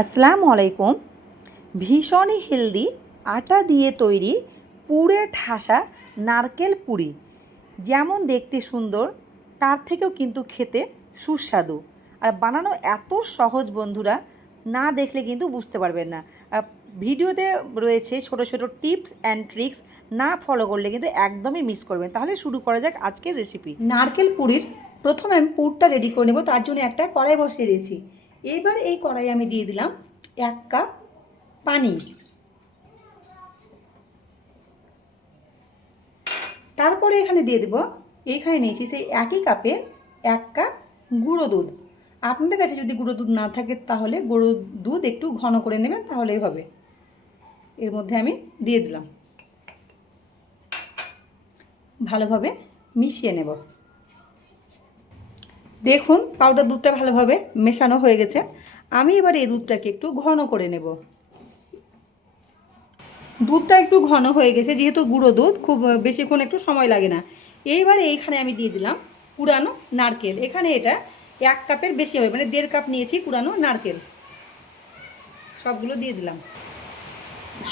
আসসালামু আলাইকুম। ভীষণই হেলদি আটা দিয়ে তৈরি পুরে ঠাসা নারকেল পুরি, যেমন দেখতে সুন্দর তার থেকেও কিন্তু খেতে সুস্বাদু। আর বানানো এত সহজ বন্ধুরা, না দেখলে কিন্তু বুঝতে পারবেন না। ভিডিওতে রয়েছে ছোট ছোট টিপস অ্যান্ড ট্রিক্স, না ফলো করলে কিন্তু একদমই মিস করবেন। তাহলে শুরু করা যাক আজকের রেসিপি। নারকেল পুরির প্রথমে আমি পুরটা রেডি করে নেব, তার জন্য একটা কড়াই বসিয়ে দিয়েছি। এবার এই কড়াই আমি দিয়ে দিলাম 1 কাপ পানি। তারপরে এখানে দিয়ে দেব, এইখানে নিয়েছি সেই একই কাপের 1 কাপ গুঁড়ো দুধ। আপনাদের কাছে যদি গুঁড়ো দুধ না থাকে তাহলে গুঁড়ো দুধ একটু ঘন করে নেবেন, তাহলেই হবে। এর মধ্যে আমি দিয়ে দিলাম, ভালোভাবে মিশিয়ে নেব। দেখুন পাউডার দুধটা ভালোভাবে মেশানো হয়ে গেছে। আমি এবার এই দুধটাকে একটু ঘন করে নেব। দুধটা একটু ঘন হয়ে গেছে, যেহেতু গুঁড়ো দুধ খুব বেশিক্ষণ একটু সময় লাগে না। এইবারে এইখানে আমি দিয়ে দিলাম কুড়ানো নারকেল। এখানে এটা 1 কাপের বেশি হবে, মানে 1.5 কাপ নিয়েছি কুড়ানো নারকেল। সবগুলো দিয়ে দিলাম।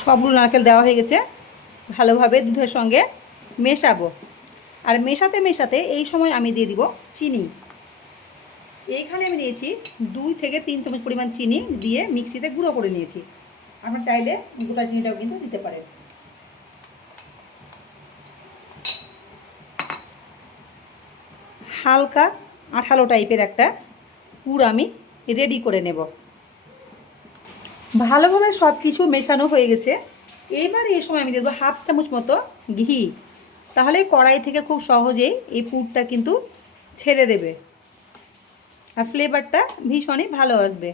সবগুলো নারকেল দেওয়া হয়ে গেছে, ভালোভাবে দুধের সঙ্গে মেশাবো। আর মেশাতে মেশাতে এই সময় আমি দিয়ে দিব চিনি। এইখানে আমি নিয়েছি 2 থেকে 3 চামচ পরিমাণ চিনি দিয়ে মিক্সিতে গুঁড়ো করে নিয়েছি। আপনারা চাইলে গোটা চিনিটাও কিন্তু দিতে পারেন। হালকা আঠালো টাইপের একটা পুর আমি রেডি করে নেব। ভালোভাবে সব কিছু মেশানো হয়ে গেছে। এবার এই সময় আমি দেবো 1/2 চামচ মতো ঘি। তাহলে কড়াই থেকে খুব সহজেই এই পুরটা কিন্তু ছেড়ে দেবে আর ফ্লেভারটা ভীষণই ভালো আসবে।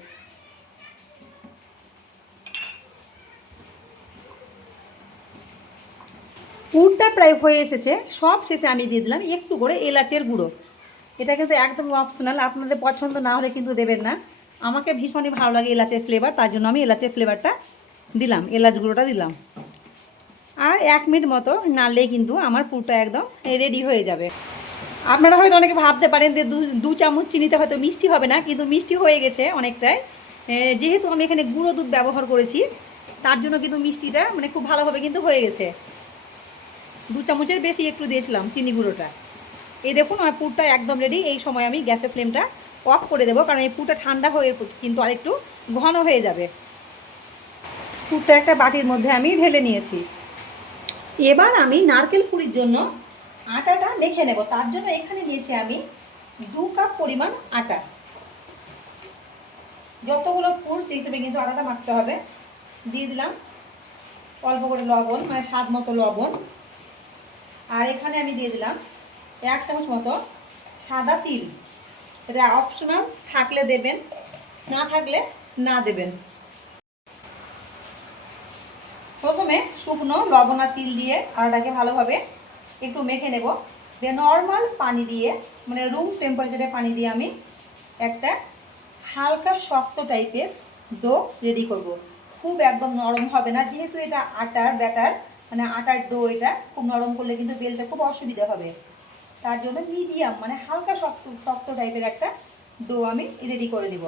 পুরটা প্রায় হয়ে এসেছে। সব শেষে আমি দিয়ে দিলাম একটু করে এলাচের গুঁড়ো। এটা কিন্তু একদম অপশনাল, আপনাদের পছন্দ না হলে কিন্তু দেবেন না। আমাকে ভীষণই ভালো লাগে এলাচের ফ্লেভার, তার জন্য আমি এলাচের ফ্লেভারটা দিলাম, এলাচ গুঁড়োটা দিলাম। আর 1 মিনিট মতো নাড়লেই কিন্তু আমার পুরটা একদম রেডি হয়ে যাবে। আপনারা হয়তো অনেকে ভাবতে পারেন যে 2 চামচ চিনিতে হয়তো মিষ্টি হবে না, কিন্তু মিষ্টি হয়ে গেছে অনেকটাই। যেহেতু আমি এখানে গুঁড়ো দুধ ব্যবহার করেছি, তার জন্য কিন্তু মিষ্টিটা মানে খুব ভালোভাবে কিন্তু হয়ে গেছে। 2 চামচের বেশি একটু দিয়েছিলাম চিনি গুঁড়োটা। এই দেখুন আমার পুরটা একদম রেডি। এই সময় আমি গ্যাসের ফ্লেমটা অফ করে দেবো, কারণ এই পুরটা ঠান্ডা হয়ে কিন্তু আরেকটু ঘন হয়ে যাবে। পুরটা একটা বাটির মধ্যে আমি ঢেলে নিয়েছি। এবার আমি নারকেল পুরির জন্য আটাটা মেখে নেব। তার জন্য এখানে নিয়েছি আমি 2 কাপ পরিমাণ আটা। যতগুলো পুর সেই হিসেবে কিন্তু আটাটা মাখতে হবে। দিয়ে দিলাম অল্প করে লবণ, মানে স্বাদ মতো লবণ। আর এখানে আমি দিয়ে দিলাম 1 চামচ মতো সাদা তিল। এটা অপশনাল, থাকলে দেবেন, না থাকলে না দেবেন। প্রথমে শুকনো লবণ আর তিল দিয়ে আটাটাকে ভালোভাবে একটু মেখে নেব। দিয়ে নর্মাল পানি দিয়ে, মানে রুম টেম্পারেচারে পানি দিয়ে আমি একটা হালকা শক্ত টাইপের ডো রেডি করব। খুব একদম নরম হবে না, যেহেতু এটা আটার ব্যাটার, মানে আটার ডো। এটা খুব নরম করলে কিন্তু বেলতে খুব অসুবিধা হবে। তার জন্য মিডিয়াম, মানে হালকা শক্ত শক্ত টাইপের একটা ডো আমি রেডি করে নিব।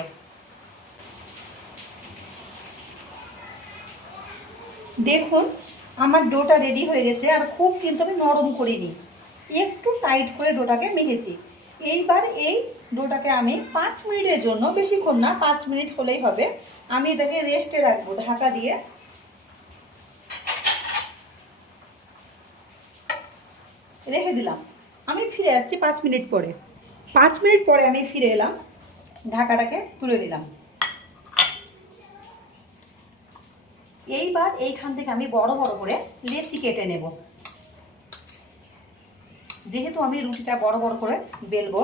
দেখুন আমার ডোটা রেডি হয়ে গেছে। আর খুব কিন্তু আমি নরম করিনি, একটু টাইট করে ডোটাকে মেখেছি। এইবার এই ডোটাকে আমি 5 মিনিটের জন্য, বেশিক্ষণ না, 5 মিনিট হলেই হবে, আমি এটাকে রেস্টে রাখবো ঢাকা দিয়ে। রেখে দিলাম। আমি ফিরে আসছি 5 মিনিট পরে। 5 মিনিট পরে আমি ফিরে এলাম, ঢাকাটাকে তুলে নিলাম। এইবার এইখান থেকে আমি বড় বড় করে লেচি কেটে নেব। যেহেতু আমি রুটিটা বড় বড় করে বেলবো,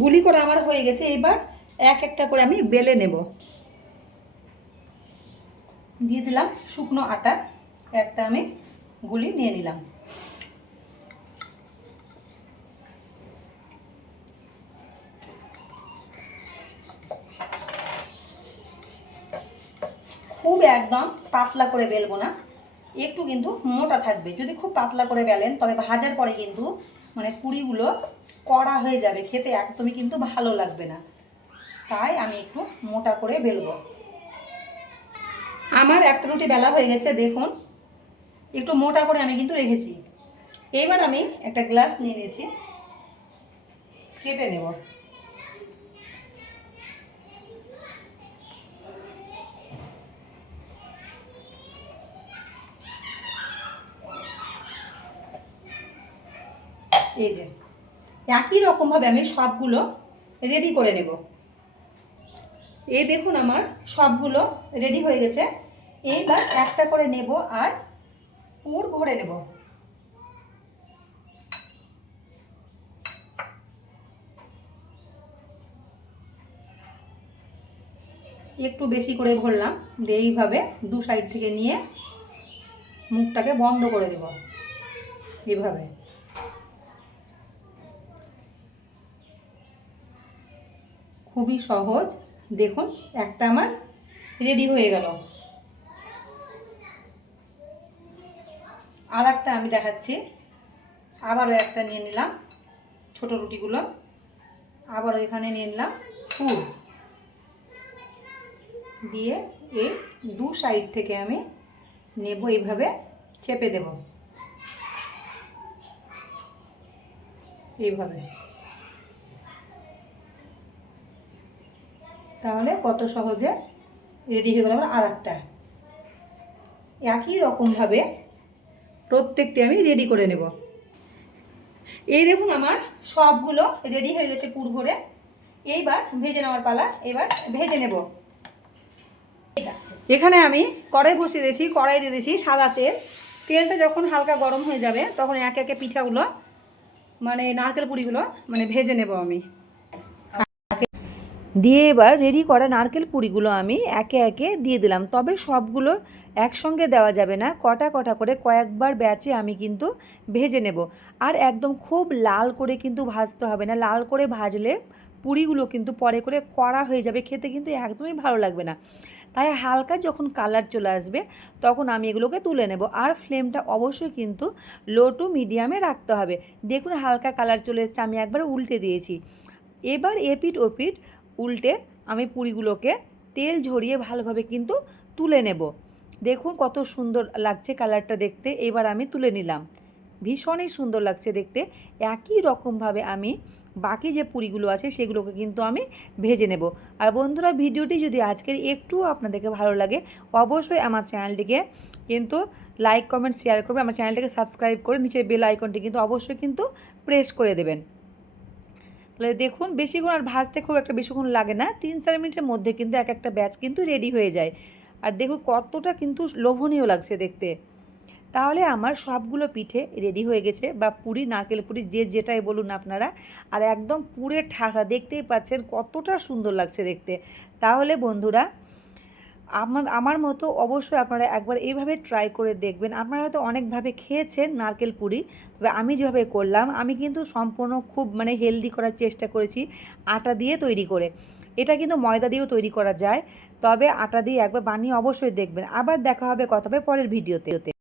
গুলি করে আমার হয়ে গেছে। এবার এক একটা করে আমি বেলে নেব। দিয়ে দিলাম শুকনো আটা, একটা আমি গুলি নিয়ে নিলাম। খুব একদম পাতলা করে বেলবো না, একটু কিন্তু মোটা থাকবে। যদি খুব পাতলা করে বেলেন তবে ভাজার পরে কিন্তু মানে পুরিগুলো কড়া হয়ে যাবে, খেতে একদমই কিন্তু ভালো লাগবে না। তাই আমি একটু মোটা করে বেলবো। আমার একটা রুটি বেলা হয়ে গেছে, দেখুন একটু মোটা করে আমি কিন্তু রেখেছি। এবার আমি একটা গ্লাস নিয়ে নিয়েছি, কেটে নেব। এই যে একই রকমভাবে আমি সবগুলো রেডি করে নেব। এই দেখুন আমার সবগুলো রেডি হয়ে গেছে। এইবার একটা করে নেব আর পুর ভরে নেব। একটু বেশি করে ভরলাম, দিয়ে এইভাবে দু সাইড থেকে নিয়ে মুখটাকে বন্ধ করে দেব এইভাবে। খুবই সহজ, দেখুন একটা আমার রেডি হয়ে গেল। আর একটা আমি দেখাচ্ছি, আবারও একটা নিয়ে নিলাম ছোট রুটিগুলো, আবারও এখানে নিয়ে নিলাম পুর, দিয়ে এই দু সাইড থেকে আমি নেব, এইভাবে চেপে দেব এইভাবে। তাহলে কত সহজে রেডি হয়ে গেল আর একটা। একই রকমভাবে প্রত্যেকটি আমি রেডি করে নেব। এই দেখুন আমার সবগুলো রেডি হয়ে গেছে পুর ভরে। এইবার ভেজে নেওয়ার পালা, এবার ভেজে নেব। এখানে আমি কড়াই বসিয়ে দিয়েছি, কড়াই দিয়ে দিয়েছি সাদা তেল। তেলটা যখন হালকা গরম হয়ে যাবে তখন একে একে পিঠাগুলো মানে নারকেল পুরিগুলো মানে ভেজে নেব আমি। দিয়ে এবার রেডি করা নারকেল পুরিগুলো আমি একে একে দিয়ে দিলাম। তবে সবগুলো একসঙ্গে দেওয়া যাবে না, কটা কটা করে কয়েকবার ব্যাচে আমি কিন্তু ভেজে নেব। আর একদম খুব লাল করে কিন্তু ভাজতে হবে না, লাল করে ভাজলে পুরিগুলো কিন্তু পরে করে কড়া হয়ে যাবে, খেতে কিন্তু একদমই ভালো লাগবে না। তাই হালকা যখন কালার চলে আসবে তখন আমি এগুলোকে তুলে নেব। আর ফ্লেমটা অবশ্যই কিন্তু লো টু মিডিয়ামে রাখতে হবে। দেখুন হালকা কালার চলে এসেছে, আমি একবার উল্টে দিয়েছি। এবার এপিট ওপিট উল্টে আমি পুরিগুলোকে তেল ঝরিয়ে ভালোভাবে কিন্তু তুলে নেব। দেখুন কত সুন্দর লাগছে কালারটা দেখতে। এবার আমি তুলে নিলাম, ভীষণই সুন্দর লাগছে দেখতে। একই রকমভাবে আমি বাকি যে পুরিগুলো আছে সেগুলোকে কিন্তু আমি ভেজে নেব। আর বন্ধুরা, ভিডিওটি যদি আজকের একটু আপনাদেরকে ভালো লাগে অবশ্যই আমার চ্যানেলটিকে কিন্তু লাইক কমেন্ট শেয়ার করবে, আমার চ্যানেলটিকে সাবস্ক্রাইব করে নিচের বেল আইকনটি কিন্তু অবশ্যই কিন্তু প্রেস করে দেবেন। তাহলে দেখুন বেশিক্ষণ আর ভাজতে খুব একটা বেশিক্ষণ লাগে না, 3-4 মিনিটের মধ্যে কিন্তু এক একটা ব্যাচ কিন্তু রেডি হয়ে যায়। আর দেখুন কতটা কিন্তু লোভনীয় লাগছে দেখতে। তাহলে আমার সবগুলো পিঠে রেডি হয়ে গেছে, বা পুরি নারকেল পুরি যে যেটাই বলুন আপনারা। আর একদম পুরে ঠাসা, দেখতেই পাচ্ছেন কতটা সুন্দর লাগছে দেখতে। তাহলে বন্ধুরা আমার মতো অবশ্যই আপনারা একবার এইভাবে ট্রাই করে দেখবেন। আপনারা হয়তো অনেকভাবে খেয়েছেন নারকেল পুরি, তবে আমি যেভাবে করলাম আমি কিন্তু সম্পূর্ণ খুব মানে হেলদি করার চেষ্টা করেছি আটা দিয়ে তৈরি করে। এটা কিন্তু ময়দা দিয়েও তৈরি করা যায়, তবে আটা দিয়ে একবার বানিয়ে অবশ্যই দেখবেন। আবার দেখা হবে কথা হবে পরের ভিডিওতে।